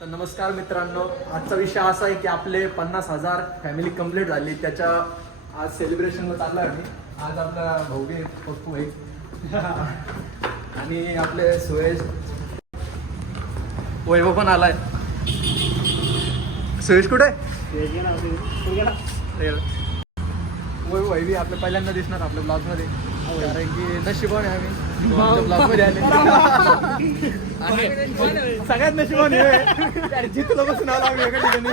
तर नमस्कार मित्रांनो, आजचा विषय असा आहे की आपले 50,000 फॅमिली कंप्लीट झाली. त्याच्या आज सेलिब्रेशनला चाललो आम्ही. आज आपला भाऊ बी पप्पू आहे आणि आपले सुयश वैभव पण आलाय. सुयश कुठे? वैभव बी आपल्या पहिल्यांदा दिसणार आपल्या ब्लॉग मध्ये, कारण की नशिबाने आम्ही ब्लॉग मध्ये आले. सगळ्यात नशिबाने जिथलं बसून आलो आम्ही एका ठिकाणी.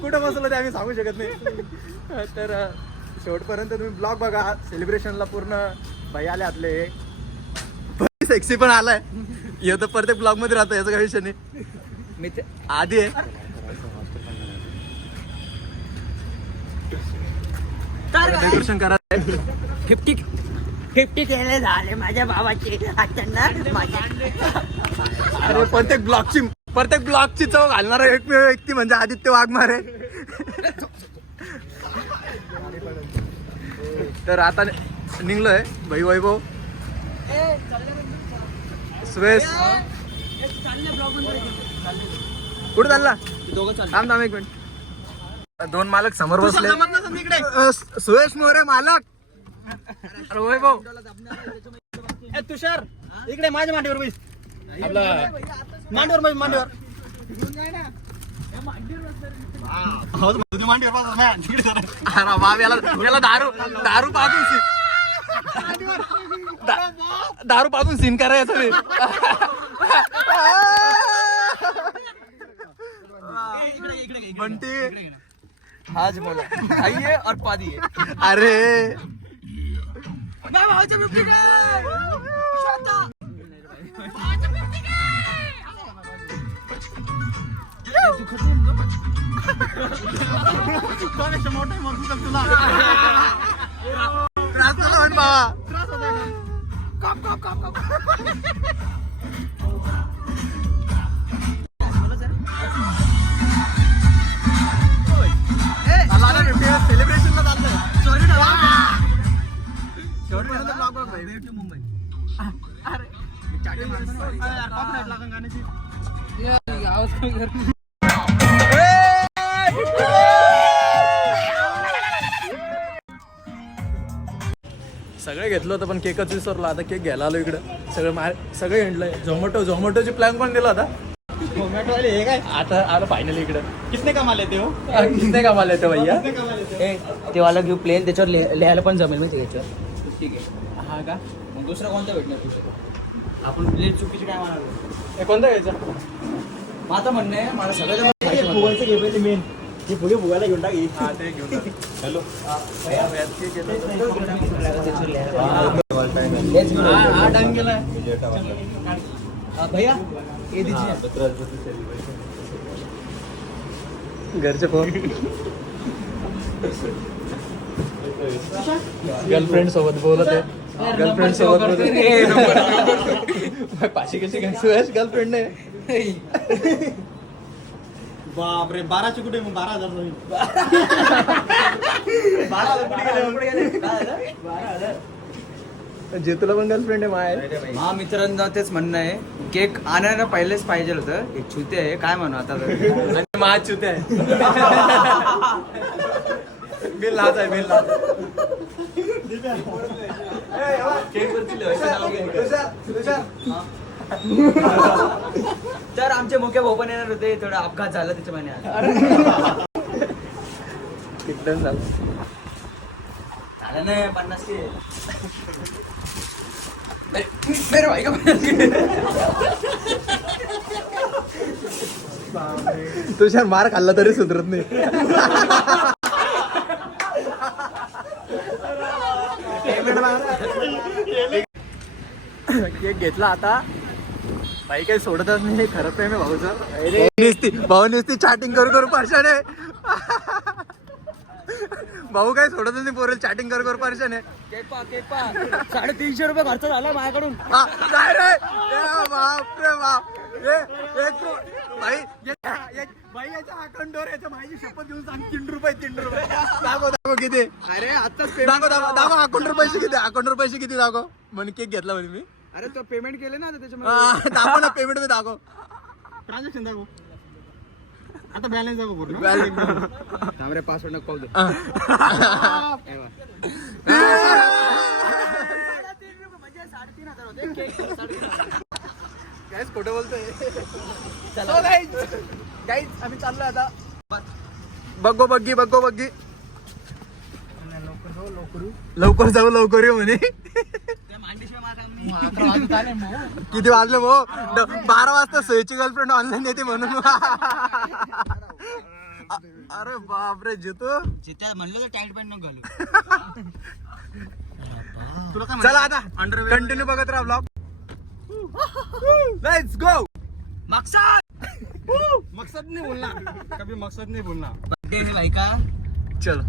कुठं बसलो ते आम्ही सांगू शकत नाही. तर शेवटपर्यंत तुम्ही ब्लॉग बघा. सेलिब्रेशनला पूर्ण बाई आले आपले. सेक्सी पण आलाय. हे तर प्रत्येक ब्लॉग मध्ये राहतो, याचा काही विषय नाही. मी ते आधी आहे. डेकोरेशन करा. 50 केले झाले माझ्या भावाचे. अरे प्रत्येक ब्लॉगची चव घालणारा एकमेव व्यक्ती म्हणजे आदित्य वाघमारे. तर आता निघलोय भाई वैभव, सुरेश. कुठे चालला? थांब एक मिनिट. दोन मालक समोर बसले. सुरेश मोरे मालक. अरे वैभव, तुषार इकडे माझ्या मांडीवर बैस. आपला मांडीवर बैस, मांडीवर. अरे बाब, याला दारू पाजून सीन करायचं मी. बंटी आज बोला आइए और पा दिए. अरे सेलिब्रेशन मुंबई. सगळे घेतलं होतं पण केकच विसरलो. आता केक घ्यायला आलो इकडं. सगळे हिंडलंय. झोमॅटोची प्लॅन पण दिला होता. झोमॅटो वाले हे काय? आता फायनली इकडं. कितने कमाले ते हो? कितने कमाल येते भैया? ते वाला घेऊ प्लेन, त्याच्यावर लिहायला पण जमेल माहिती याच्यावर. ठीक आहे. हा का? मग दुसरा कोणता भेटणार तुझं? आपण प्लेन चुकीची काय म्हणालो? कोणता घ्यायचा? माझं म्हणणं आहे, मला सगळं फुगायचं घे मेन. हे फुगे फुगायला घेऊन टाकी. हा ते घेऊन. हॅलो हा डन केलाय भैया. ये दीजिए. घरचे फोन. गर्लफ्रेंड सोबत बोलत आहे. गर्लफ्रेंड सोबत बोलत आहे. पाशी कशी घ्यायची गर्लफ्रेंड नाही. बापरे, 12चे कुठे? मग 12,000 होईल. 12,000 कुठे गेले? जेतूला पण गर्लफ्रेंड आहे माय. हा मित्रांनो, तेच म्हणणं आहे. केक आणायला पहिलेच पाहिजे होतं. हे छुते आहे काय म्हणू आता. आणि माझ चुते आहे. बिल लाच आहे, बिल लाच. तर आमचे मुख्य भाऊ पण येणार होते. थोडा अपघात झाला त्याच्यामुळे. झालं नाही 50 के. मेरे भाई का तुषार मार खाल्ला तरी सुधरत नाही. केक घेतला आता. बाई काही सोडतच नाही. खरं प्रेम आहे भाऊचं. भाऊ नुसती चॅटिंग करू परेशान आहे. भाऊ काय सोडतच नाही. पोरेल चॅटिंग करू परेशान आहे. केक पा 350 रुपये खर्च झाला माझ्याकडून. काय रे बाप रे बाप. भाई याच्या अकाउंटवर याच्या भाईची शपथ घेऊन सांग 3 रुपये. दाखव किती. अरे आताच दाखव अकाउंटवर पैसे किती दाखव. म्हणे केक घेतला म्हणे मी. अरे तो पेमेंट केले ना त्याच्यामुळे. दाखव ना पेमेंट मी दाखव. ट्रान्झॅक्शन दाखव आता बॅलन्स दाखव पूर्ण थांबरे पासवर्ड नको पाहू दे. गाईज खोटं बोलतोय. So guys, आम्ही चाललोय आता. बघो बग्गी लवकर जाऊ लवकर येऊ म्हणे. किती वाजले भाऊ? 12 वाजता सोयीची गर्लफ्रेंड ऑनलाईन येते म्हणून. अरे बापरे जितो म्हणलं तर टाईट पॅन्ट नको घालू. चला आता कंटिन्यू बघत राहा ब्लॉग. Let's go. मकसद नहीं बोलना कभी मकसद नहीं बोलना भाई का. चलो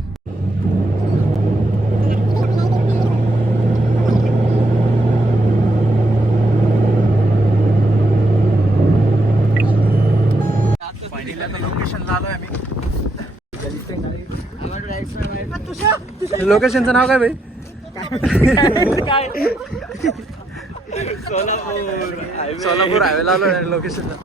फायनली आता लोकेशनला आलोय आम्ही. लोकेशनचं नाव काय भाई? सोलापूर हायवेला आलोय लोकेशनला.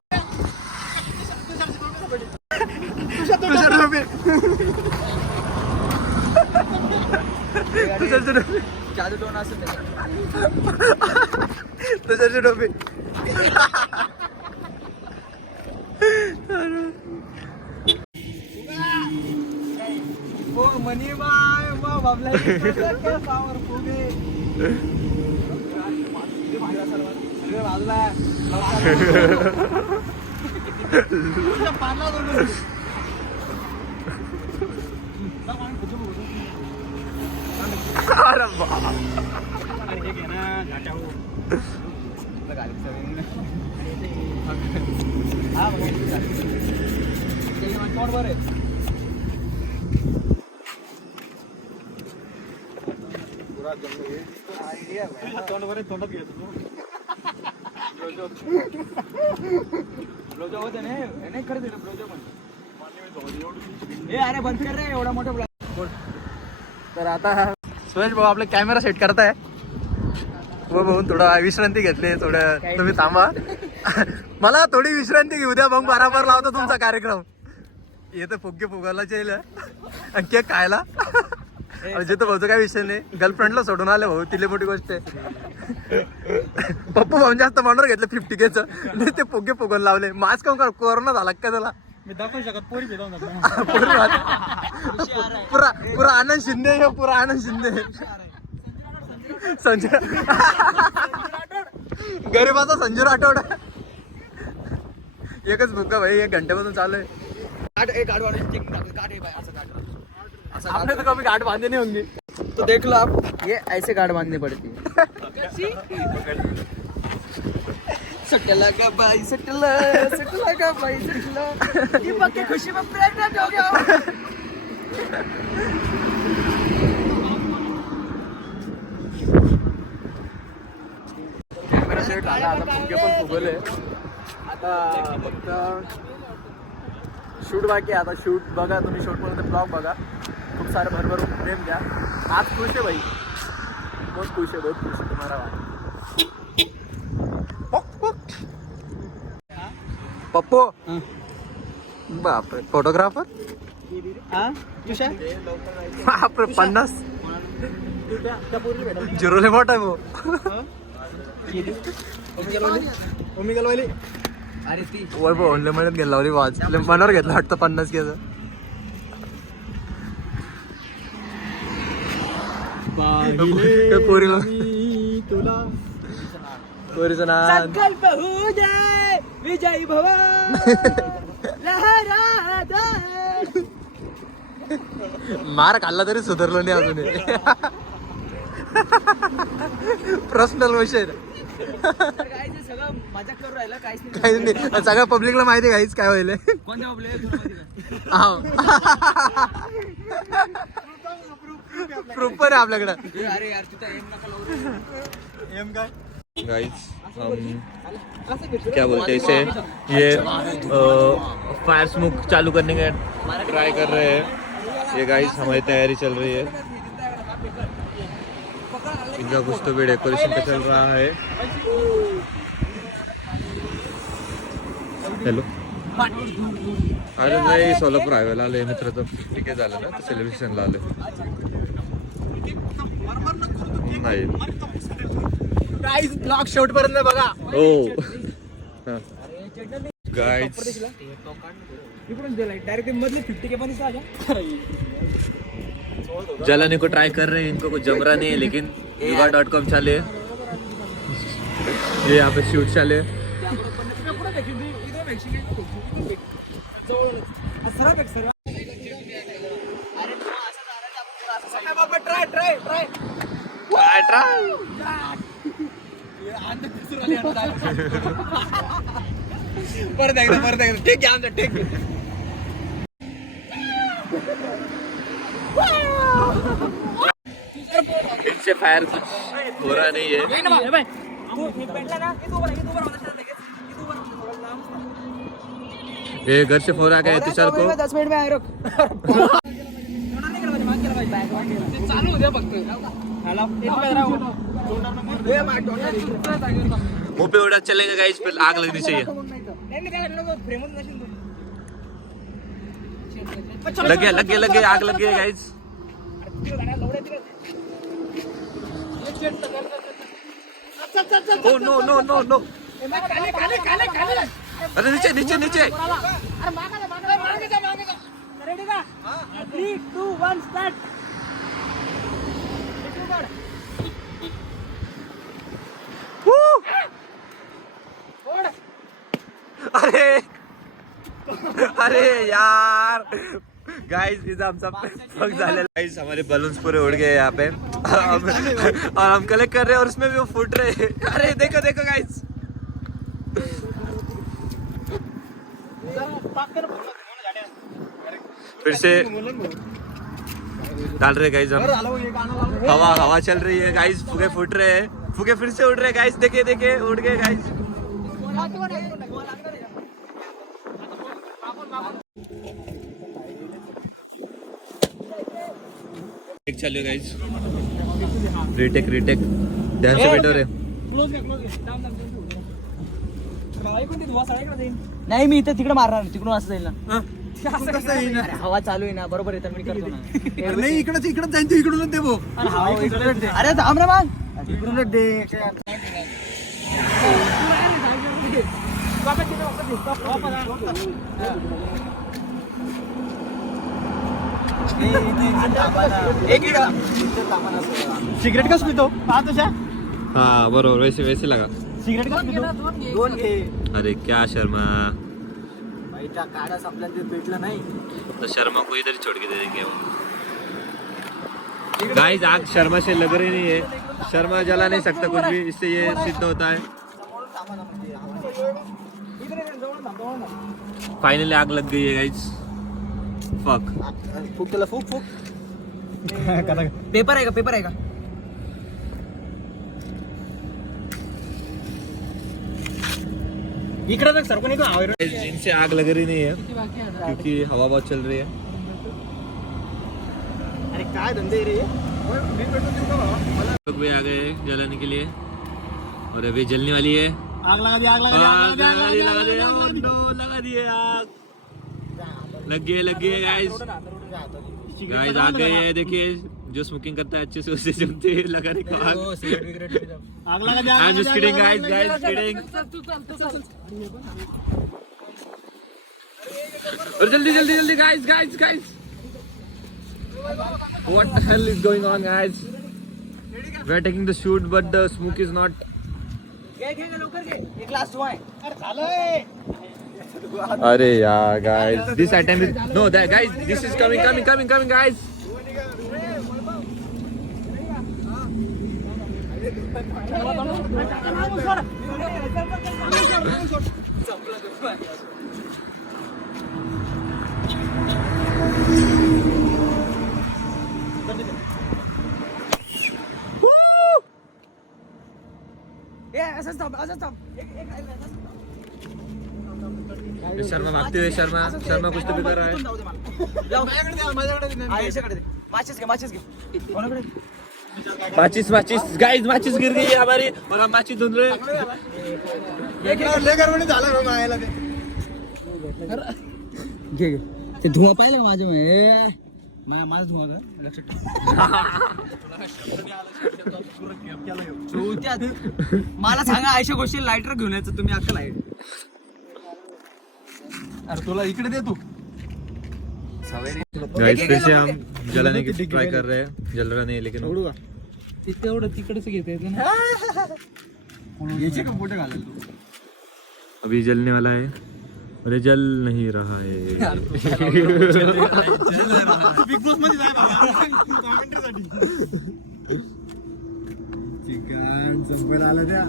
तुझ्याची टोपी मनी बाय बाबला तोंडात घेतो ब्लाउज होते नाही खरं दिलं ब्लाउज पण. अरे बंद कर रे एवढा मोठा ब्लाउज. तर आता सुरेश भाऊ आपला कॅमेरा सेट करताय. हो भाऊ थोडा विश्रांती घेतली थोडं तुम्ही थांबा. मला थोडी विश्रांती घेऊ द्या मग बराबर लावतो तुमचा कार्यक्रम. येतं फुगे फुगायला जाईल आणि केक खायला. जिथं भाऊचं काय विषय नाही. गर्लफ्रेंडला सोडून आले भाऊ तिले मोठी गोष्ट आहे. पप्पू भाऊ जास्त ऑर्डर घेतलं 50K ते फुगे फुगून लावले. मास्क का कोरोना झाला का त्याला? मी दाखवू शकत पोरी पुरा आनंद शिंदे पुरा आनंद शिंदे संजय गरीबाचा संजय राठोड. एकच फुगा भाई 1 घंट्यापासून चालू आहे. आपने तो कभी गाठ बांधे नहीं होंगे तो देख लो आप. ये ऐसे गाठ बांधनी पड़ती है. सटला का भाई सटला का भाई सटला. ये पक्के खुशी में प्रेग्नेंट हो गया. कॅमेरा सेट आला आता फुगे पण फुगवले. आता फक्त शूट बाकी आहे. आता शूट बघा तुम्ही शूटपर्यंत ब्लॉग बघा. खूप सारे भरभरून प्रेम द्या. आज खुश आहे भाई बहुत खुश आहे तुम्हाला. पप्पू बापरे फोटोग्राफर बापरे 50 जिरोले मोठा आहे भाऊ. वैभव ओनले महिन्यात गेला लावली वाज मनावर घेतला वाटतं 50K. पोरीला पोरीचं नाव संकल्प होऊ दे विजय भवा लहरादा. मार खाल्ला तरी सुधारलो नाही अजून. पर्सनल विषय मजाक करू राहिला काहीच नाही. सगळ्या पब्लिकला माहिती आहे काहीच काय होईल. प्रूफ पण आहे आपल्याकडे. गाइस हम क्या बोलते हैं इसे ये फायर स्मोक चालू करने का ट्राई कर रहे हैं. ये गाइस हमारी तैयारी चल रही है. इनका कुछ तो भी डेकोरेशन का चल रहा है. हॅलो अरे नाही सोलापूर हायवेला आलोय मित्राचं ठीक आहे झालं ना सेलिब्रेशनला आलोय नाही गाईज ब्लॉग शेवटपर्यंत बघा. हो गाईज डायरेक्ट मधले 50K पण जलाने को ट्राई कर रहे हैं इनको कुछ जम रहा नहीं है लेकिन युगा.com चाले ये यहाँ पे शूट चाले परत एकदा ठीक आहे आमचं ठीक आहे. इनसे फायर हो रहा नहीं है ये घर से फोन आ गया तुषार को 10 मिनिट में आहे रोक. चालू होत्या फक्त मुंह पे उड़ा चलेगा गाइस फिर आग लगनी चाहिए लग गया आग लग गई guys oh no no no no अरे नीचे नीचे नीचे रेडी का 3 2 1 स्टार्ट. अरे अरे यार गाइस इधर हम सब फक झाले गाइस हमारे बलून्स पूरे उड़ गए यहाँ पे और हम कलेक्ट कर रहे हैं और उसमें भी वो फूट रहे हैं. अरे देखो देखो गाइस फिर से डाल रहे गाइस हम हवा हवा चल रही है गाइस फुगे फूट रहे हैं फुगे फिर से उड़ रहे हैं गाइस देखिए देखिए उड़ गए गाइस एक चलिए गाइस रीटेक रीटेक ध्यान से बैठो रे नाही मी इथे तिकडे मारणार तिकडून असं जाईल ना. हवा चालू आहे ना बरोबर आहे तर मी करतो ना. नाही इकडच जाईन तू इकडूनच दे भाऊ. अरे थांब रे मग इकडूनच दे. सिगरेट कसं पितो पाहतो हाँ बरोबर वैसे वैसे लगा सिगरेट कसं पितो 2 घे. अरे क्या शर्मा बाईचा काढा संपला ते भेटलं नाही. तो शर्मा को इधर छोड़ के दे देंगे हम गाइस आग शर्मा से लग रही नहीं है शर्मा जला नहीं सकता कुछ भी इससे ये सिद्ध होता है फाइनली आग लग गई है गाइस फक फुक त्याला फुक फुक. पेपर आहे का पेपर आहे का. इकडे तर सरकून येतो हवा. इनसे आग लग रही नहीं है क्योंकि हवा बहुत चल रही है अरे काय धंदे रे. लोग भी आ गए जलाने के लिए और अभी जलने वाली है आग लगा दी आग लगा दिए आग लग गए गाइस गाइस आ गए हैं देखिए जो स्मोकिंग करता है अच्छे से उसे जमते हैं लगाने को आग आग लगा दी I am just kidding guys kidding और जल्दी guys what the hell is going on guys we are taking the shoot but the smoke is not घे लवकर घे. एक ग्लास धुवा आहे. अरे झालंय. अरे यार guys this item is no that guys this is coming guys असंच थांब. शर्मा भागते हुए शर्मा कुछ तो भी कर रहा है माझ्याकडे दे. माचीस घे. कोणाकडे. माचिस गाइस माचिस गिर गई है हमारी और हम माचिस ढूंढ रहे हैं लेकर म्हणे झालं मायाला ते. घे घे. ते धुवा पाहिलं का माझा धुवा का लक्षात ठेव. मला सांगा अशा गोष्टी लाईटर घेऊन यायचं तुम्ही अक्का लाईट. अरे तुला इकडे दे तू. गाइस फिर से हम जलाने की ट्राई कर रहे हैं, जल रहा नहीं है लेकिन तेवढं तिकडेच घेते याचे का पोटे घालेल तू. अभी जलने वाला है, अरे जल नहीं रहा है. बिग बॉस मध्ये जाय बाबा कॉमेंट्रीसाठी. चिकन संपल आलं त्या.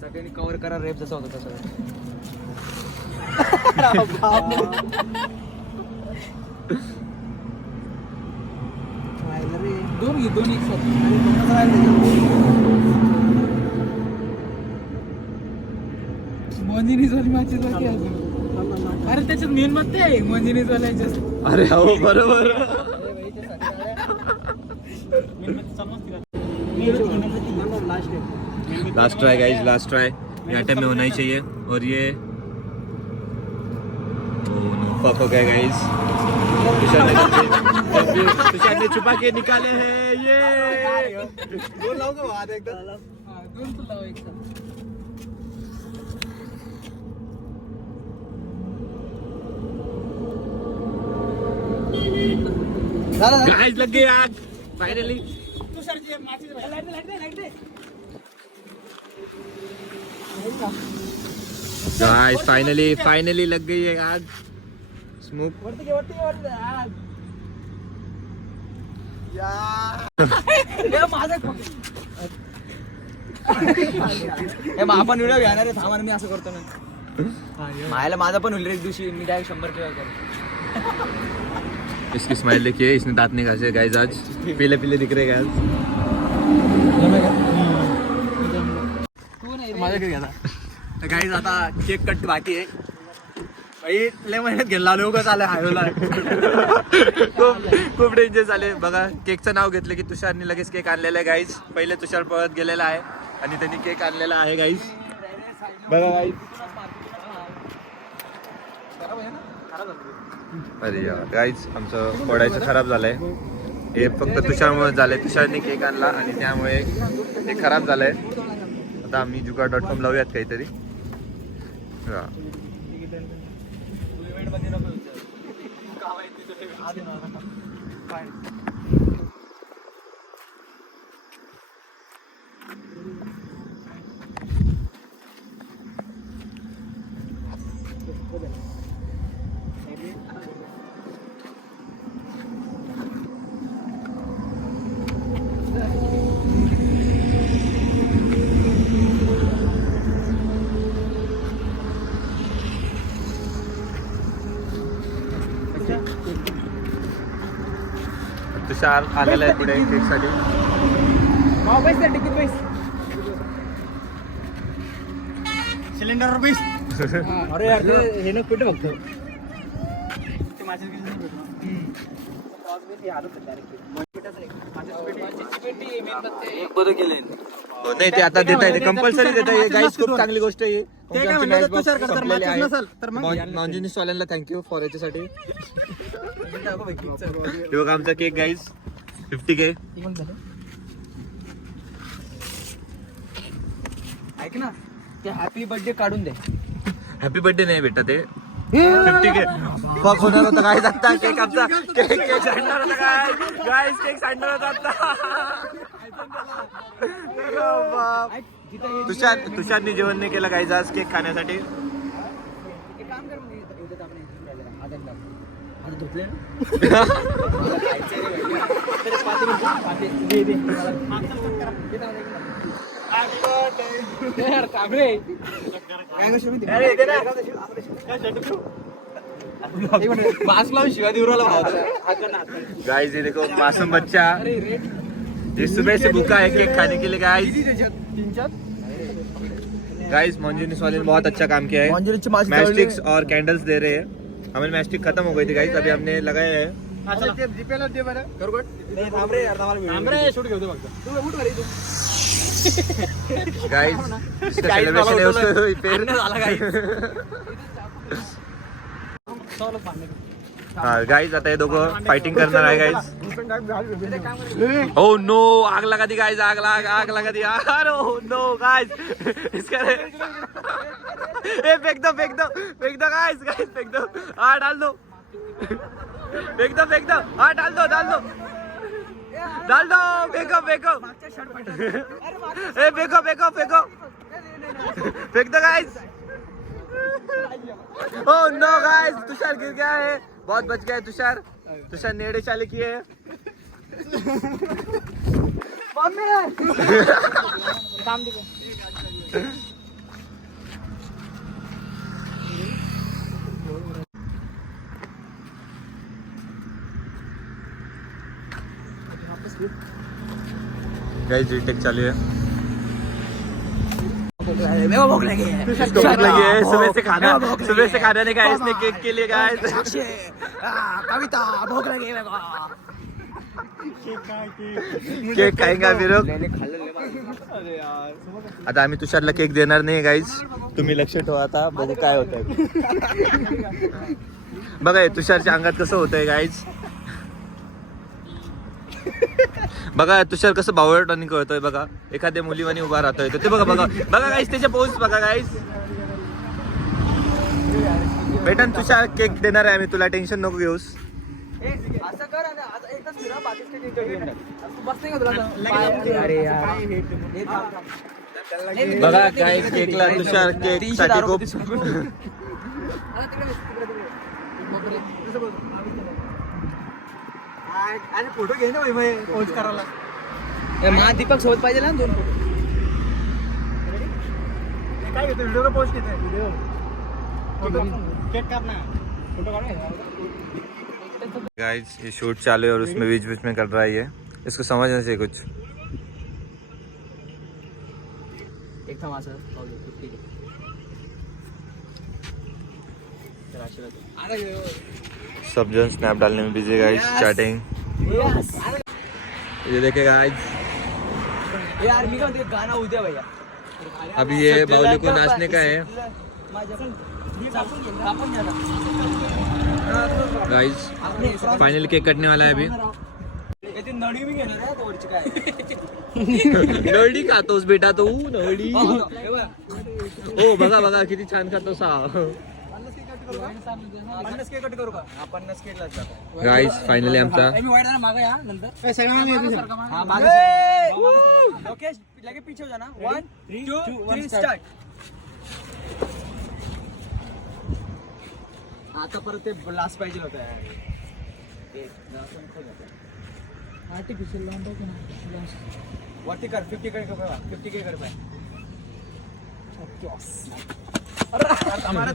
सगळ्यांनी कव्हर करा रेप जसा होता तसा. दोन एक मंजिनीच वाली माचीस बाकी अजून. अरे त्याच्यात मेन मत आहे मंजिनीच वाल्याच्या. अरे हो बरोबर. Last try guys, last try. ये अटेम्प्ट में होना ही चाहिए. और ये फक हो गया गाइस. तुषार ने छुपा के निकाले हैं ये. दोन लाव का वाद एकदा. दोन तुला लाव एक साथ. गाइस लग गई आग फाइनली. गाइस फाइनली लग गई है आग. स्मोक. आपण व्हिडिओ घेणार आहे थांबा मी असं करतो ना. मायला माझा पण होईल रे एक दिवशी. मी डायरेक्ट 100 किलो करू. इसकी स्माइल देखिए, इसने दांत नहीं घासे गाइस. आज पीले पीले दिख रहे हैं गाइस. माझ्याकडे घ्या. गाईज आता केक कट बाकी आहे. भाई लय महिन्यात घ्यायला आलो उगाच आलं हायवेला. खूप डेंजर झाले बघा. केकचं नाव घेतलं की तुषारने लगेच केक आणलेला आहे गाईज. पहिले तुषार पळत गेलेला आहे आणि त्यांनी केक आणलेला आहे गाईज. बघा गाईज. अरे यार गाईज आमचं फोडायचं खराब झालंय. हे फक्त तुषारमुळे झालंय. तुषारने केक आणला आणि त्यामुळे हे खराब झालंय. आता आम्ही jugaad.com लावूयात काहीतरी. हा. तुषार आलेला आहे पुढे केकसाठी. Cylinder rupees. अरे यार हे ना कुठे बघतो. बरं केले. नाही ते आता देता येते, कंपल्सरी देता येते गाईस. खूप चांगली गोष्ट आहे. ते काय म्हणलं तर तुषार करतात माचीस नसेल तर मग नॉनजिनिस वाल्यांना थँक्यू फॉर याच्यासाठी. हे बघा आमचा केक गाईस 50K. ऐक ना ते हॅपी बर्थडे काढून दे. हॅपी बर्थडे नाही भेटत ते 50K. फक होणार होता काय आता केक आमचा. केक सांडणार होता काय गाईस. केक सांडणार होता आता. तुषारने जेवण नाही केलं गाईज आज केक खाण्यासाठी. शिवाय देवराला गाइस ये देखो मासूम बच्चा ये सुबह से भूखा है केक खाने के लिए गाइस मंजूनिस वाले ने बहुत अच्छा काम किया है. मैस्टिक्स और कैंडल्स दे रहे हैं. हमें मैस्टिक खत्म हो गई थी गाइस, अभी हमने लगाया है गाइस इसका सेलिब्रेशन है उसको फिर हाँ गाइस आता है दोघं फाइटिंग करणार आहे गाइस. ओ नो आग लगा दी गाइस, आग लगा दी यार. ओ नो गाइस इसका ए फेंक दो गाइस फेंक दो. हाँ डाल दो फेंक दो. हाँ डाल दो फेंको ए फेंको फेंक दो गाइस. ओ नो गाइस तुषार गिर गया है, बहुत बच गया है तुषार नेड़े चाले किए है. गाइस रीटेक चालू है. भूख लगी है. इसको भूख लगी है सुबह से खाना नहीं खाया इसने केक के लिए गाइस. कविता भूख लगी है केक खाएंगे फिर आता आम्ही तुषारला केक देणार नाही गाईज, तुम्ही लक्ष ठेवा आता बघू काय होतंय. बघा हे तुषारच्या अंगात कसं होतंय गाईज. बघा तुषार कसं बावळटवानी कळतोय बघा, एखाद्या मुलीवानी उभा राहतोय ते बघा गाईज त्याच्या पोस्ट बघा गाईज. बेटन तुषार केक देणार आहे आम्ही, तुला टेन्शन नको घेऊस. असं कर आता एकच फिरा बाकीचे तू बसते का तुला. अरे यार बघा गाईज केकला तुषार केक साठी खूप अरे फोटो घे ना भाई पोस्ट करायला. मा दीपक सोबत पाहिजे ना 2 फोटो. काय घेतो व्हिडिओ का पोस्ट घेतोय व्हिडिओ केक कापना फोटो काढ. गाइस ये शूट चालू है और उसमें बीच में कर रहा है ये, इसको समझने से कुछ. एक था मासा ठीक है. सब जन स्नैप डालने में बिजी गाइस, चैटिंग. ये देखे गाइस यार मी काय म्हणते गाणं उद्या भैया. अभी ये बाउली को नाचने का है गाइस. फाइनल केक कटने वाला है अभी. नळी मी घेणार आहे वरची काय. नळडी खातोस बेटा तू नळडी. ओ बघा किती छान खातो सा. 50 केक कट करू का. 50 केक लाच जातो गाइस फाइनली आमचा मी वाईट ना मागे या नंतर हां मागे. लोकेश लगे पीछे हो जाना. 1 2 3 स्टार्ट. आता परत ते लास्ट पाहिजे होतं यार. आर्टिफिशियल लावून टाकू ना. वरती कर 50 के कर पाय.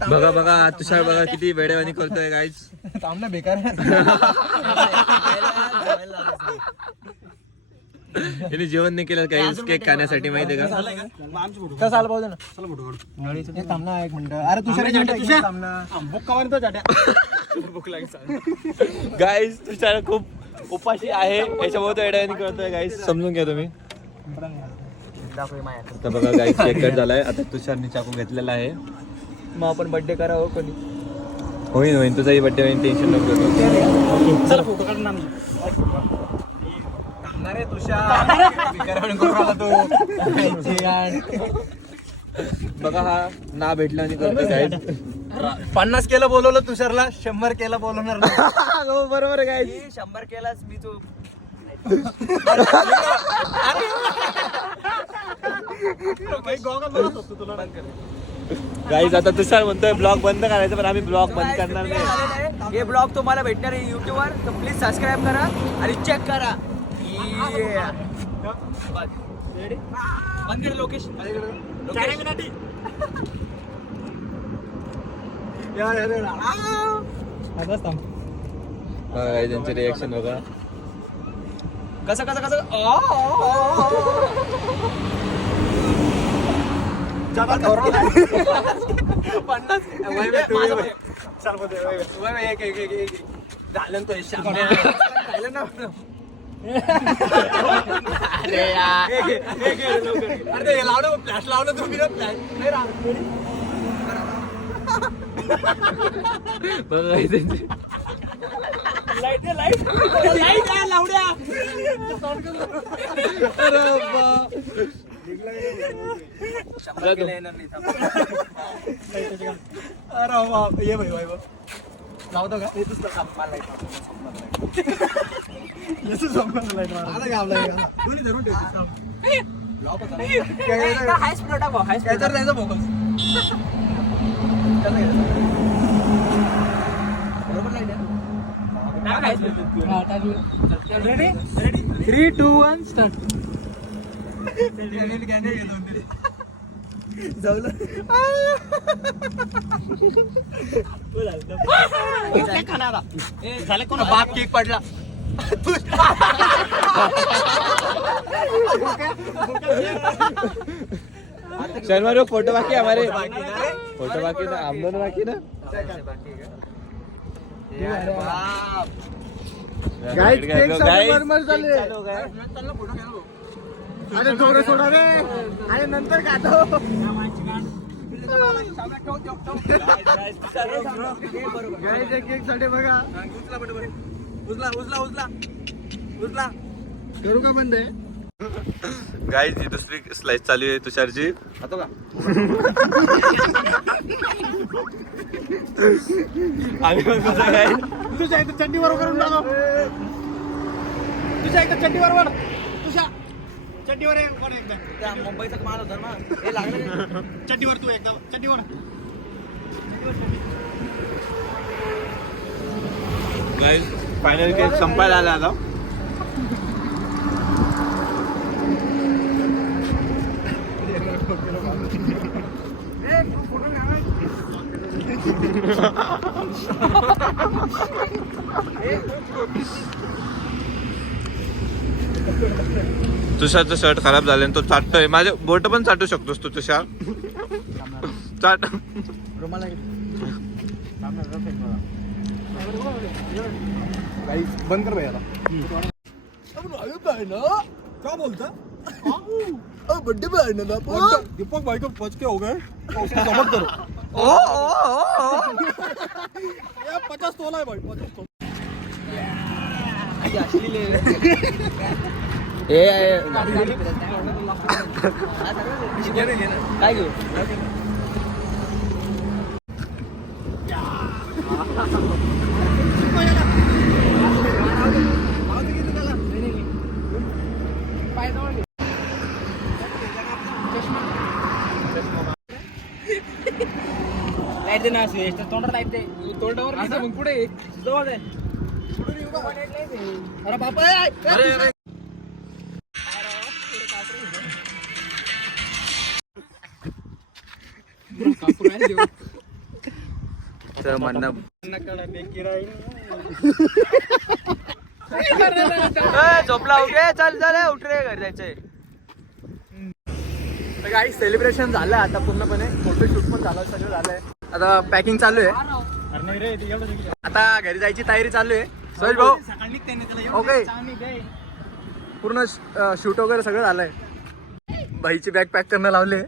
बघा तुषार बघा किती वेडेवानी करतोय गाइस. थांबना बेकार आहे. याने जेवण नाही केलं काही केक खाण्यासाठी माहितीये का. कसं आलं पाहिजे ना. चला फोटो काढू. एक थांब ना एक मिनिट. अरे तुषार थांब ना. बुक कवर तो जाट्या. भूक लागली गाइस. तुषार खूप उपाशी आहे याच्यामुळे तो वेडेवानी करतोय गाइस, समजून घ्या तुम्ही. तर बघा गाइस केक कट झालाय. आता तुषारने चाकू घेतलेला आहे. मग आपण बर्थडे करावं कोणी. होईन तुझाही बर्थडे होईन, टेन्शन नको घेऊ. चला फोटो काढ ना. अरे तुषार बेकार करून आला तो. बघा हा ना भेटला आणि करतोय गाइस. 50 केलं बोलवलं तुषारला, 100 केलं बोलवणार ना. हो बरोबर आहे गाइस. 100 केलास मी तू. गाइस आता तुषार म्हणतोय ब्लॉग बंद करायचं, पण आम्ही ब्लॉग बंद करणार नाही. हे ब्लॉग तुम्हाला भेटणार आहे YouTube वर, तर प्लीज सबस्क्राईब करा आणि चेक करा. बंद कर लोकेश. त्यांचे रिएक्शन बघा. कसं 50 झालं तो झालं ना अरे यार अरे लावलं फ्लॅश लावलं तुम्ही ना फ्लॅश नाही लाईट लाईट लावड्या अरे बाप ये भाई भाई लावतो का रेडी 3, 2, 1 स्टार्ट झालं कोण बाप केक पडला शर्मा रो फोटो बाकी हमारे फोटो बाकी ना हम दोनों बाकी ना गाइस केक Guys, मरमर झाले अरे थोडं सोडा रे अरे नंतर काढतो गाइस एक केक साठी बघा उचला उचला उचला उचला करू का बंद आहे गाईज ही दुसरी स्लाइस चालू आहे तुषारची खातो का आम्ही पण कसं काय तुझ्या इथं चड्डीवर करून टाको तुझ्या इथं चड्डीवर तुझ्या चड्डीवर कोण एकदा त्या मुंबईचा माल होता ना हे लागलं चड्डीवर तू एकदा चड्डीवर गाईज फायनल केक संपायला आला आता तुषारचं शर्ट खराब झाले तो चाटतोय माझे बोट पण चाटू शकतोस तू तुषार चाट बंद कर भैया क्या बोलता बड्डे पे आए ना दीपक भाई को पच के हो गए उसको समझ करो ये 50 तोला है भाई 50 तोला काय घेऊ लाईट दे ना तोंडावर लाईट दे तोंडावर मग पुढे जवळ आहे अरे बाप म्हणणं झोपला उठे चल चल उठ रे घर जायचंय तर काही सेलिब्रेशन झालं आता पूर्णपणे फोटोशूट पण झालं सगळं झालंय आता पॅकिंग चालू आहे आता घरी जायची तयारी चालू आहे सहज भाऊ ओके पूर्ण शूट वगैरे सगळं झालंय भाईची बॅग पॅक करणं लावले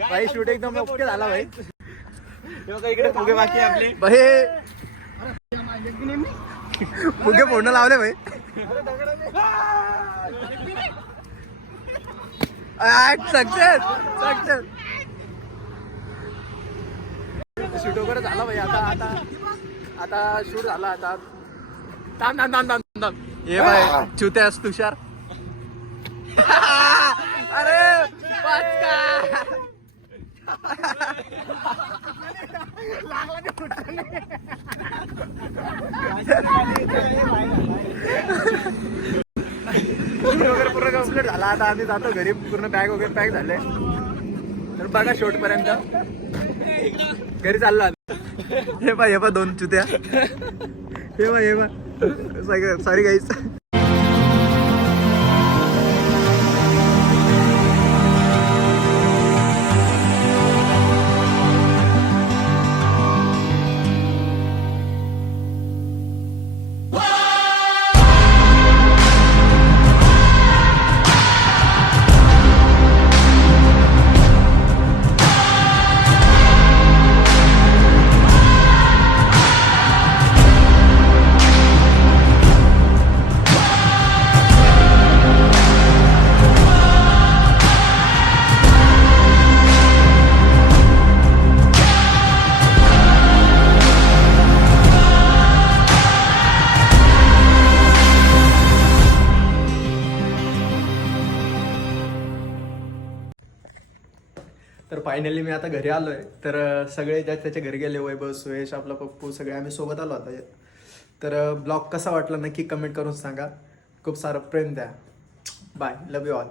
भाई शूट एकदम ओके झाला भाई इकडे फुगे बाकी आपले भाई फुगे फोडणं लावले भाई सक्सेस सक्सेस शूट वगैरे झाला भाई आता आता आता शूट झाला आता थांब थांब थांब थांब थांब ये भाई चुत्यास तुषार अरे वगैरे पूर्ण कम्प्लीट झाला आता आम्ही जातो घरी पूर्ण बॅग वगैरे पॅक झाले तर बघा शेवट पर्यंत घरी चाललो हे पा दोन चुत्या हे पा सॉरी गाईस तर फायनली मी आता घरी आलो आहे. तर सगळे ज्या त्याच्या घरी गेले, वैभव, सुयश, आपला पप्पू, सगळे आम्ही सोबत आलो आता. तर ब्लॉग कसा वाटला नक्की कमेंट करून सांगा. खूप सारं प्रेम द्या. Bye, love you all.